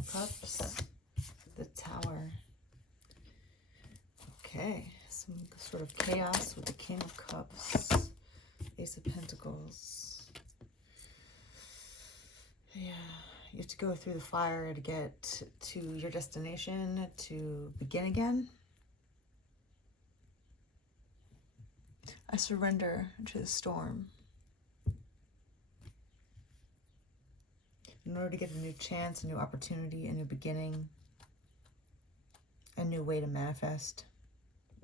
of Cups, the Tower. Okay, some sort of chaos with the King of Cups, Ace of Pentacles. Yeah, you have to go through the fire to get to your destination, to begin again. I surrender to the storm. In order to get a new chance, a new opportunity, a new beginning, a new way to manifest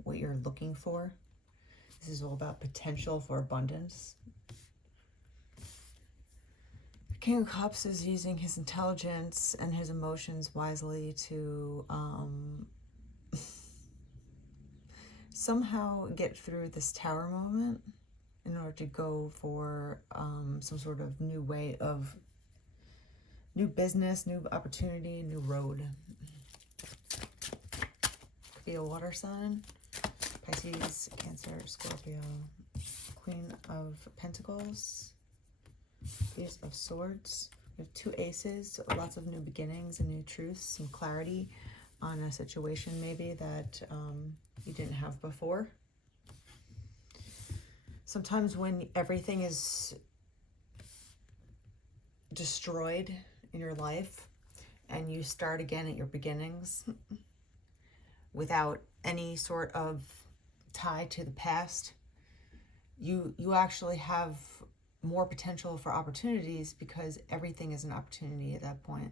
what you're looking for. This is all about potential for abundance. The King of Cups is using his intelligence and his emotions wisely to somehow get through this Tower moment in order to go for some sort of new way of new business, new opportunity, new road. Could be a water sign, Pisces, Cancer, Scorpio, Queen of Pentacles, Ace of Swords. We have two aces, lots of new beginnings and new truths, some clarity on a situation maybe that you didn't have before. Sometimes when everything is destroyed in your life and you start again at your beginnings without any sort of tie to the past, you actually have more potential for opportunities because everything is an opportunity at that point.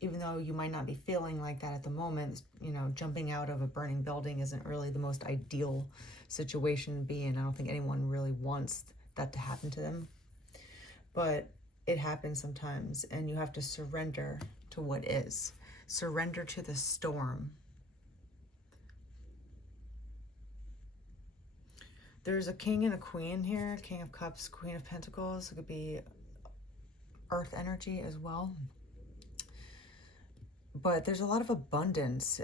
Even though you might not be feeling like that at the moment, you know, jumping out of a burning building isn't really the most ideal situation to be in. I don't think anyone really wants that to happen to them. But it happens sometimes, and you have to surrender to what is. Surrender to the storm. There's a king and a queen here. King of Cups, Queen of Pentacles. It could be earth energy as well. But there's a lot of abundance.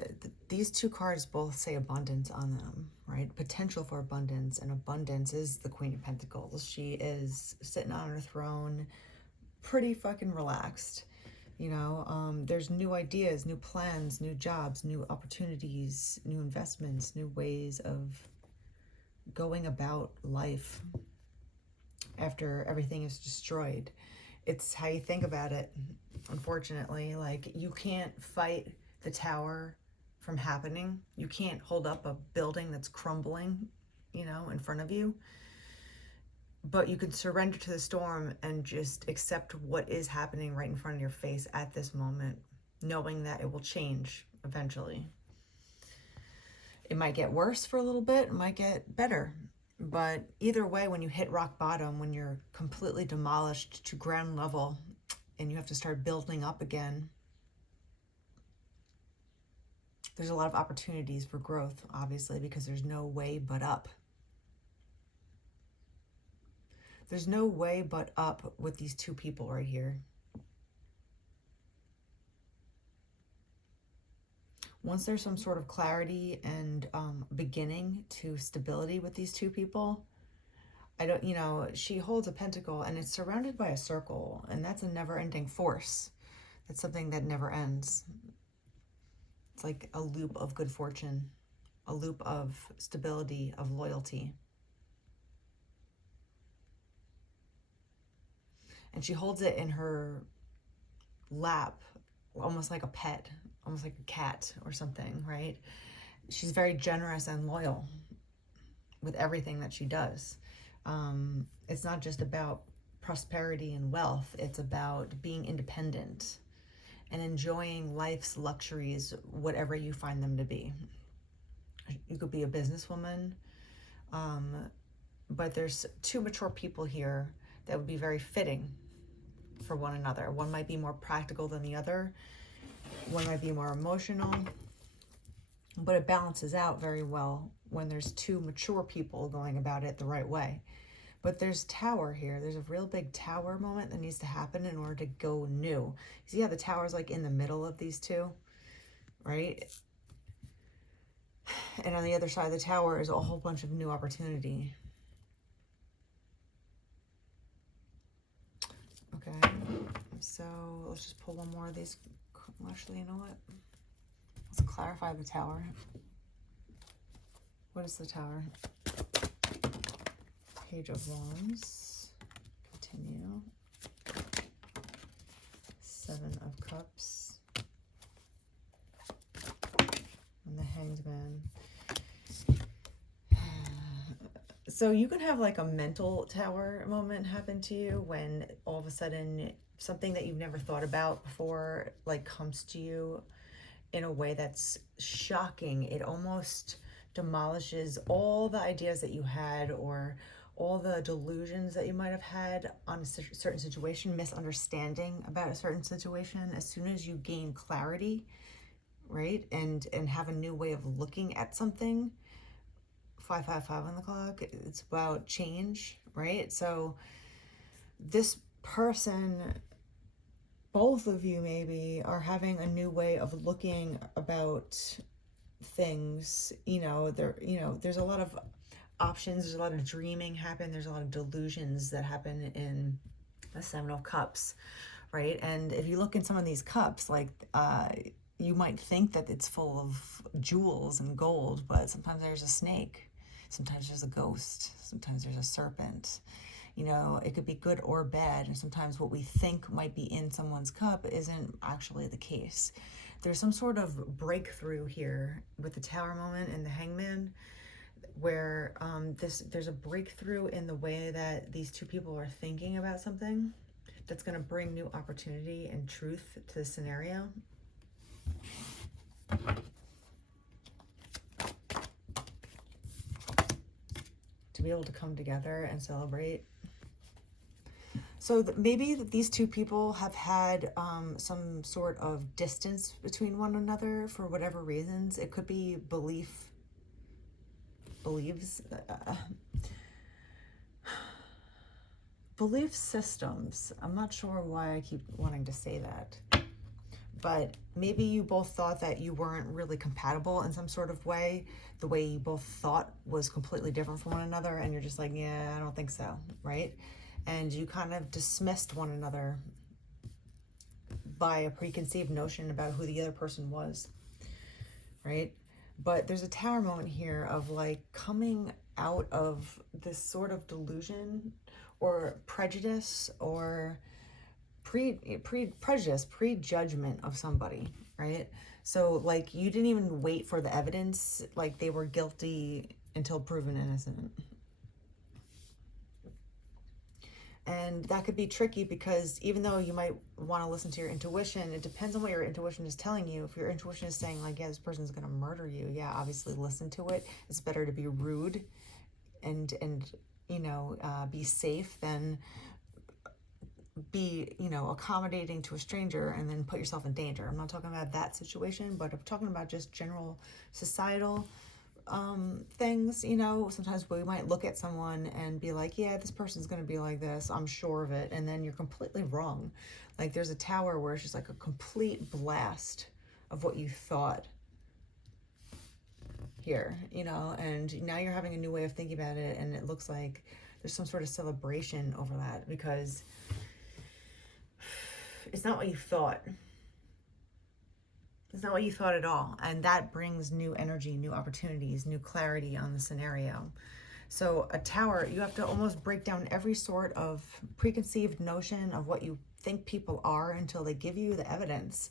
These two cards both say abundance on them, right? Potential for abundance, and abundance is the Queen of Pentacles. She is sitting on her throne, pretty fucking relaxed. You know, there's new ideas, new plans, new jobs, new opportunities, new investments, new ways of going about life after everything is destroyed. It's how you think about it, unfortunately. Like, you can't fight the Tower from happening. You can't hold up a building that's crumbling, you know, in front of you. But you can surrender to the storm and just accept what is happening right in front of your face at this moment, knowing that it will change eventually. It might get worse for a little bit, it might get better. But either way, when you hit rock bottom, when you're completely demolished to ground level and you have to start building up again, there's a lot of opportunities for growth, obviously, because there's no way but up. There's no way but up with these two people right here. Once there's some sort of clarity and beginning to stability with these two people, you know, she holds a pentacle and it's surrounded by a circle, and that's a never-ending force. That's something that never ends. It's like a loop of good fortune, a loop of stability, of loyalty. And she holds it in her lap, almost like a pet, almost like a cat or something, right? She's very generous and loyal with everything that she does. It's not just about prosperity and wealth. It's about being independent and enjoying life's luxuries, whatever you find them to be. You could be a businesswoman, but there's two mature people here that would be very fitting for one another. One might be more practical than the other. One might be more emotional, but it balances out very well when there's two mature people going about it the right way. But there's Tower here. There's a real big Tower moment that needs to happen in order to go new. See how the Tower's like in the middle of these two, right? And on the other side of the Tower is a whole bunch of new opportunity. Okay, so let's just pull one more of these Actually, you know what? Let's clarify the Tower. What is the Tower? Page of Wands. Continue. Seven of Cups. And the Hanged Man. So you can have like a mental tower moment happen to you when all of a sudden something that you've never thought about before like comes to you in a way that's shocking. It almost demolishes all the ideas that you had or all the delusions that you might have had on a certain situation, misunderstanding about a certain situation. As soon as you gain clarity, right, and have a new way of looking at something, 555 on the clock, it's about change, right? So this person, both of you maybe, are having a new way of looking about things. There's a lot of options, there's a lot of dreaming happen, there's a lot of delusions that happen in the Seven of Cups, right? And if you look in some of these cups, like you might think that it's full of jewels and gold, but sometimes there's a snake, sometimes there's a ghost, sometimes there's a serpent. It could be good or bad, and sometimes what we think might be in someone's cup isn't actually the case. There's some sort of breakthrough here with the Tower moment and the Hangman, where there's a breakthrough in the way that these two people are thinking about something that's going to bring new opportunity and truth to the scenario. To be able to come together and celebrate. So maybe these two people have had some sort of distance between one another for whatever reasons. It could be beliefs. Belief systems. I'm not sure why I keep wanting to say that. But maybe you both thought that you weren't really compatible in some sort of way. The way you both thought was completely different from one another, and you're just like, yeah, I don't think so, right? And you kind of dismissed one another by a preconceived notion about who the other person was, right? But there's a Tower moment here of like coming out of this sort of delusion or prejudice or prejudgment of somebody, right? So like you didn't even wait for the evidence, like they were guilty until proven innocent. And that could be tricky because even though you might want to listen to your intuition, it depends on what your intuition is telling you. If your intuition is saying like, yeah, this person's going to murder you, yeah, obviously listen to it. It's better to be rude and be safe than be, accommodating to a stranger and then put yourself in danger. I'm not talking about that situation, but I'm talking about just general societal things. Sometimes we might look at someone and be like, yeah, this person's going to be like this, I'm sure of it. And then you're completely wrong. Like there's a Tower where it's just like a complete blast of what you thought here, and now you're having a new way of thinking about it. And it looks like there's some sort of celebration over that because it's not what you thought. It's not what you thought at all. And that brings new energy, new opportunities, new clarity on the scenario. So a Tower, you have to almost break down every sort of preconceived notion of what you think people are until they give you the evidence.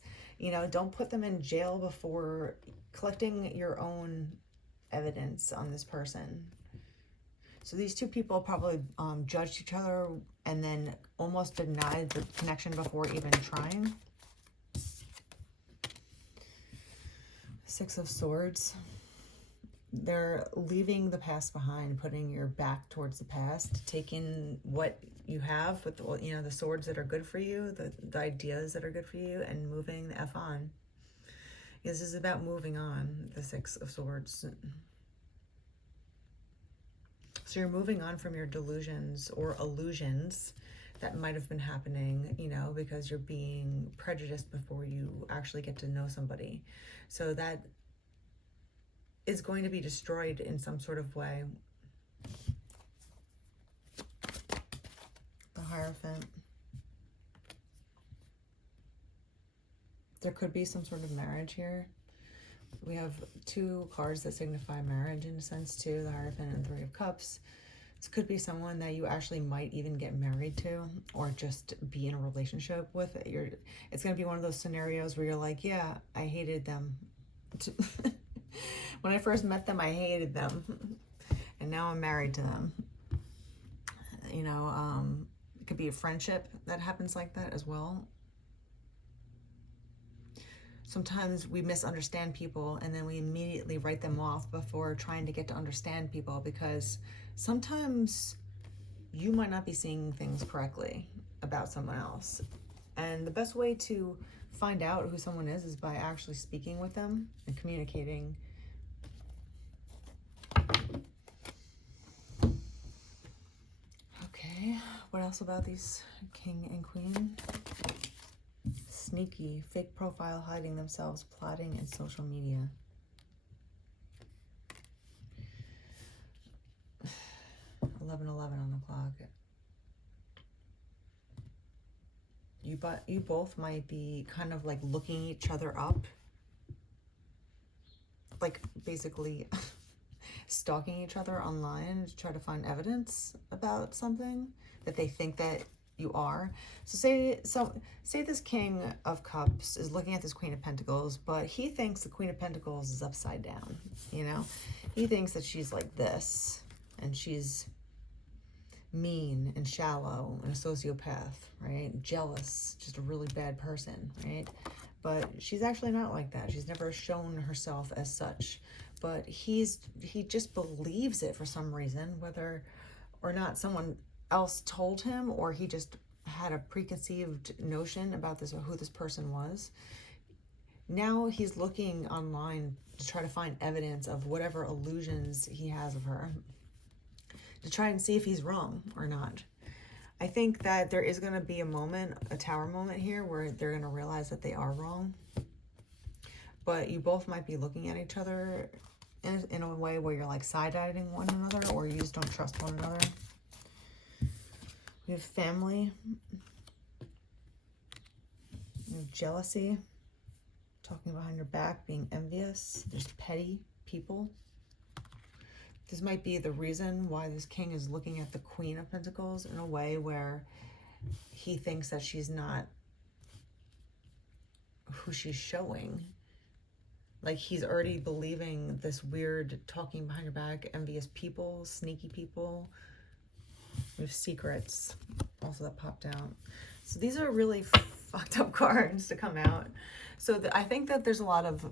Don't put them in jail before collecting your own evidence on this person. So these two people probably judged each other and then almost denied the connection before even trying. Six of Swords. They're leaving the past behind, putting your back towards the past, taking what you have with the swords that are good for you, the ideas that are good for you, and moving the F on. This is about moving on, the Six of Swords. So you're moving on from your delusions or illusions that might have been happening, because you're being prejudiced before you actually get to know somebody. So that is going to be destroyed in some sort of way. The Hierophant. There could be some sort of marriage here. We have two cards that signify marriage in a sense too, the Hierophant and Three of Cups. This could be someone that you actually might even get married to or just be in a relationship with. It's going to be one of those scenarios where you're like, yeah, I hated them. When I first met them, I hated them. And now I'm married to them. You know, it could be a friendship that happens like that as well. Sometimes we misunderstand people and then we immediately write them off before trying to get to understand people, because sometimes you might not be seeing things correctly about someone else. And the best way to find out who someone is by actually speaking with them and communicating. Okay, what else about these king and queen? Sneaky, fake profile, hiding themselves, plotting in social media. 11:11 on the clock. You both might be kind of like looking each other up, like basically stalking each other online to try to find evidence about something that they think that you are. So say this King of Cups is looking at this Queen of Pentacles, but he thinks the Queen of Pentacles is upside down. You know, he thinks that she's like this and she's mean and shallow and a sociopath, right? Jealous, just a really bad person, right? But she's actually not like that. She's never shown herself as such. But he just believes it for some reason, whether or not someone else told him or he just had a preconceived notion about this or who this person was. Now he's looking online to try to find evidence of whatever illusions he has of her, to try and see if he's wrong or not. I think that there is going to be a moment, a tower moment here, where they're going to realize that they are wrong. But you both might be looking at each other in a way where you're like side-eyeing one another, or you just don't trust one another. We have family. We have jealousy. Talking behind your back, being envious. There's petty people. This might be the reason why this king is looking at the Queen of Pentacles in a way where he thinks that she's not who she's showing. Like he's already believing this weird talking behind your back, envious people, sneaky people. We have secrets also that popped out. So these are really fucked up cards to come out. So I think that there's a lot of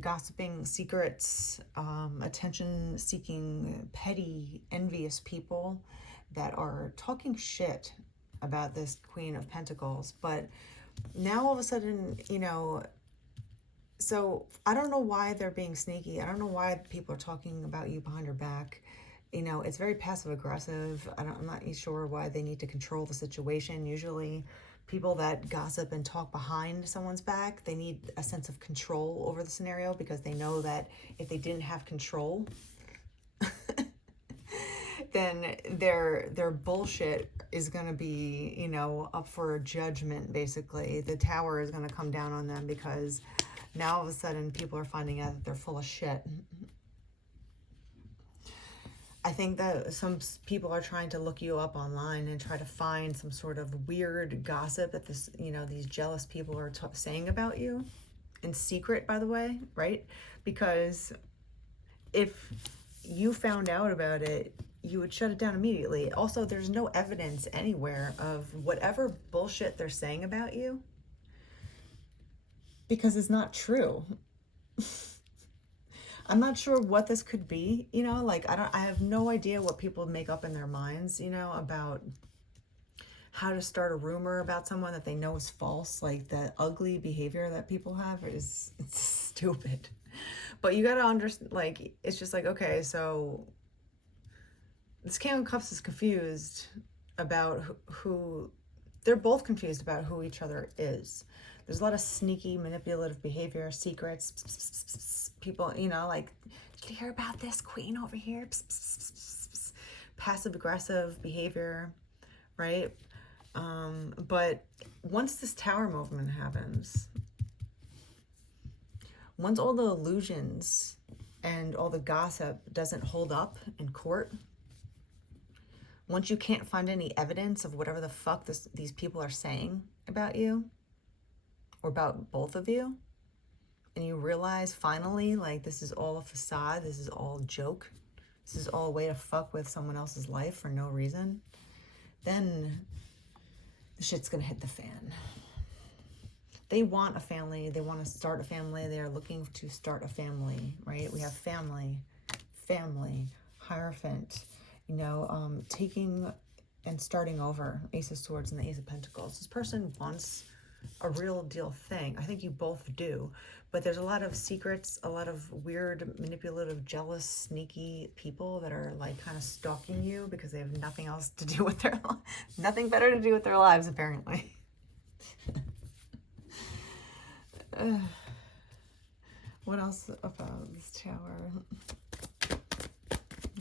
gossiping, secrets, attention-seeking, petty, envious people that are talking shit about this Queen of Pentacles. But now all of a sudden, you know, so I don't know why they're being sneaky. I don't know why people are talking about you behind your back. You know, it's very passive-aggressive. I'm not sure why they need to control the situation. Usually people that gossip and talk behind someone's back, they need a sense of control over the scenario, because they know that if they didn't have control, then their bullshit is going to be, you know, up for judgment, basically. The tower is going to come down on them because now all of a sudden people are finding out that they're full of shit. I think that some people are trying to look you up online and try to find some sort of weird gossip that this, you know, these jealous people are saying about you in secret, by the way, right? Because if you found out about it, you would shut it down immediately. Also, there's no evidence anywhere of whatever bullshit they're saying about you, because it's not true. I'm not sure what this could be, you know, like I have no idea what people make up in their minds, you know, about how to start a rumor about someone that they know is false. Like the ugly behavior that people have it's stupid. But you got to understand, like, it's just like, okay, so this King of Cups is confused about who they're both confused about who each other is. There's a lot of sneaky, manipulative behavior, secrets, people, you know, like, did you hear about this queen over here? Passive-aggressive behavior, right? But once this tower movement happens, Once all the illusions and all the gossip doesn't hold up in court, once you can't find any evidence of whatever the fuck these people are saying about you or about both of you, and you realize finally, like, this is all a facade, this is all a joke, this is all a way to fuck with someone else's life for no reason, then the shit's gonna hit the fan. They want a family, they want to start a family, they are looking to start a family, right? We have family, Hierophant, you know, taking and starting over, Ace of Swords and the Ace of Pentacles. This person wants a real deal thing. I think you both do, but there's a lot of secrets, a lot of weird, manipulative, jealous, sneaky people that are like kind of stalking you because they have nothing else to do with their nothing better to do with their lives, apparently. What else about this Tower?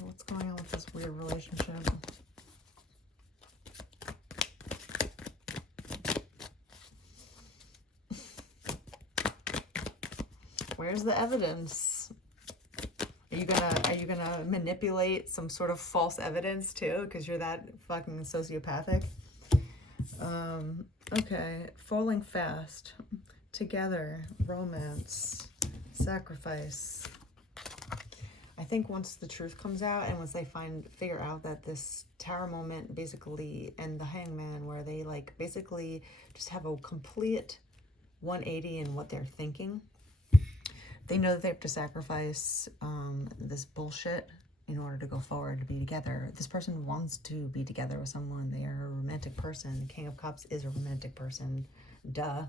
What's going on with this weird relationship? Where's the evidence? Are you gonna manipulate some sort of false evidence too? Because you're that fucking sociopathic. Okay, falling fast. Together, romance, sacrifice. I think once the truth comes out and once they figure out that this Tower moment basically, and the Hangman, where they like basically just have a complete 180 in what they're thinking, they know that they have to sacrifice this bullshit in order to go forward, to be together. This person wants to be together with someone. They are a romantic person. The King of Cups is a romantic person. Duh.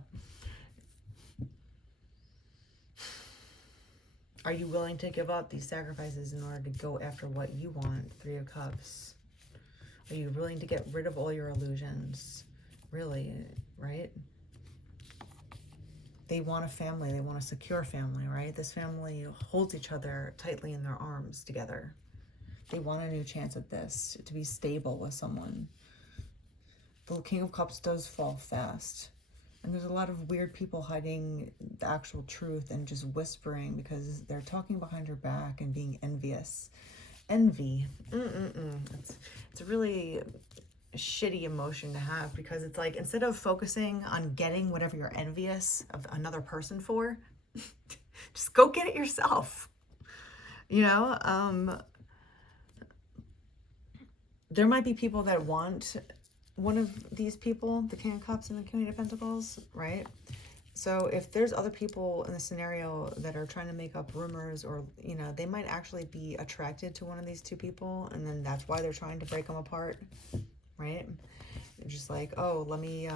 Are you willing to give up these sacrifices in order to go after what you want? Three of Cups. Are you willing to get rid of all your illusions? Really, right? They want a family. They want a secure family, right? This family holds each other tightly in their arms together. They want a new chance at this, to be stable with someone. The King of Cups does fall fast. And there's a lot of weird people hiding the actual truth and just whispering because they're talking behind your back and being envious. Envy. It's a really shitty emotion to have, because it's like, instead of focusing on getting whatever you're envious of another person for, just go get it yourself. You know, there might be people that want one of these people, the King of Cups and the Queen of Pentacles, right? So if there's other people in the scenario that are trying to make up rumors, or, you know, they might actually be attracted to one of these two people, and then that's why they're trying to break them apart, right? They're just like, oh, let me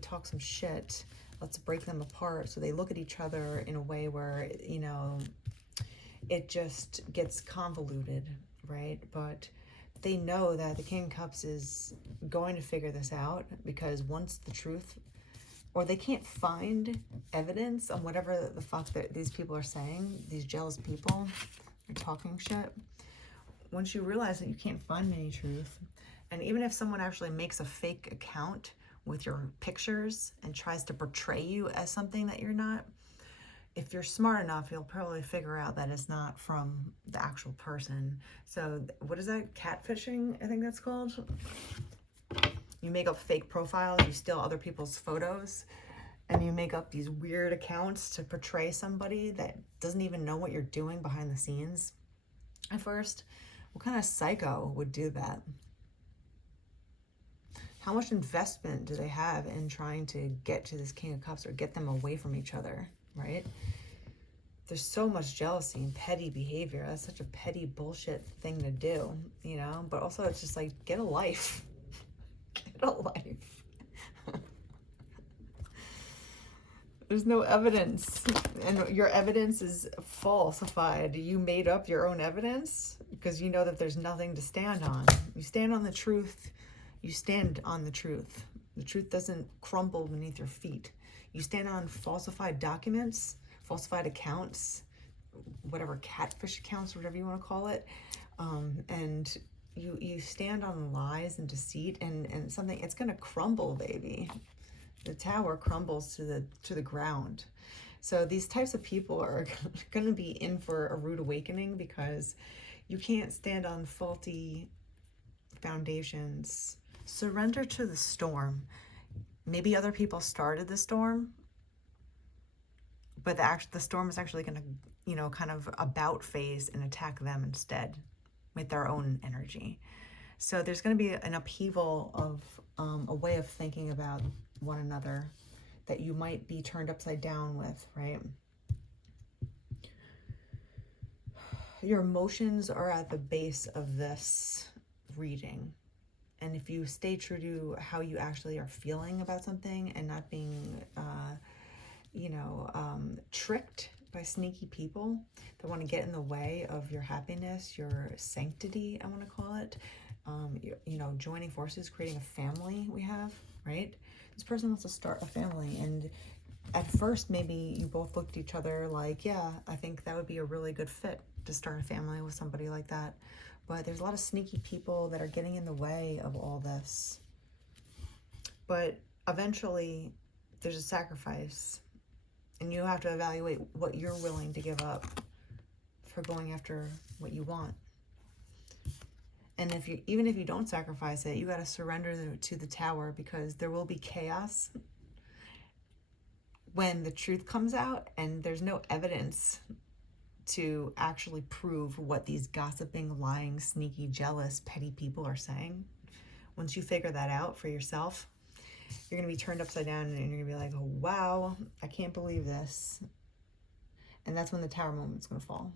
talk some shit. Let's break them apart. So they look at each other in a way where, you know, it just gets convoluted, right? But they know that the King of Cups is going to figure this out, because once the truth, or they can't find evidence on whatever the fuck that these people are saying, these jealous people are talking shit. Once you realize that you can't find any truth, and even if someone actually makes a fake account with your pictures and tries to portray you as something that you're not, if you're smart enough, you'll probably figure out that it's not from the actual person. So what is that? Catfishing, I think that's called. You make up fake profiles, you steal other people's photos, and you make up these weird accounts to portray somebody that doesn't even know what you're doing behind the scenes. At first, what kind of psycho would do that? How much investment do they have in trying to get to this King of Cups or get them away from each other? Right? There's so much jealousy and petty behavior. That's such a petty bullshit thing to do, you know? But also it's just like, get a life. Get a life. There's no evidence. And your evidence is falsified. You made up your own evidence because you know that there's nothing to stand on. You stand on the truth. You stand on the truth. The truth doesn't crumble beneath your feet. You stand on falsified documents, falsified accounts, whatever, catfish accounts, whatever you want to call it, and you stand on lies and deceit, and something, it's going to crumble, baby. The Tower crumbles to the ground. So these types of people are going to be in for a rude awakening because you can't stand on faulty foundations. Surrender to the storm. Maybe other people started the storm, but the storm is actually going to, kind of about face and attack them instead with their own energy. So there's going to be an upheaval of a way of thinking about one another that you might be turned upside down with, right? Your emotions are at the base of this reading. And if you stay true to how you actually are feeling about something and not being, tricked by sneaky people that want to get in the way of your happiness, your sanctity, I want to call it, joining forces, creating a family we have, right? This person wants to start a family, and at first maybe you both looked at each other like, yeah, I think that would be a really good fit to start a family with somebody like that. But there's a lot of sneaky people that are getting in the way of all this. But eventually there's a sacrifice, and you have to evaluate what you're willing to give up for going after what you want. And even if you don't sacrifice it, you got to surrender to the tower, because there will be chaos when the truth comes out and there's no evidence to actually prove what these gossiping, lying, sneaky, jealous, petty people are saying. Once you figure that out for yourself, you're going to be turned upside down and you're going to be like, oh, wow, I can't believe this. And that's when the tower moment's going to fall.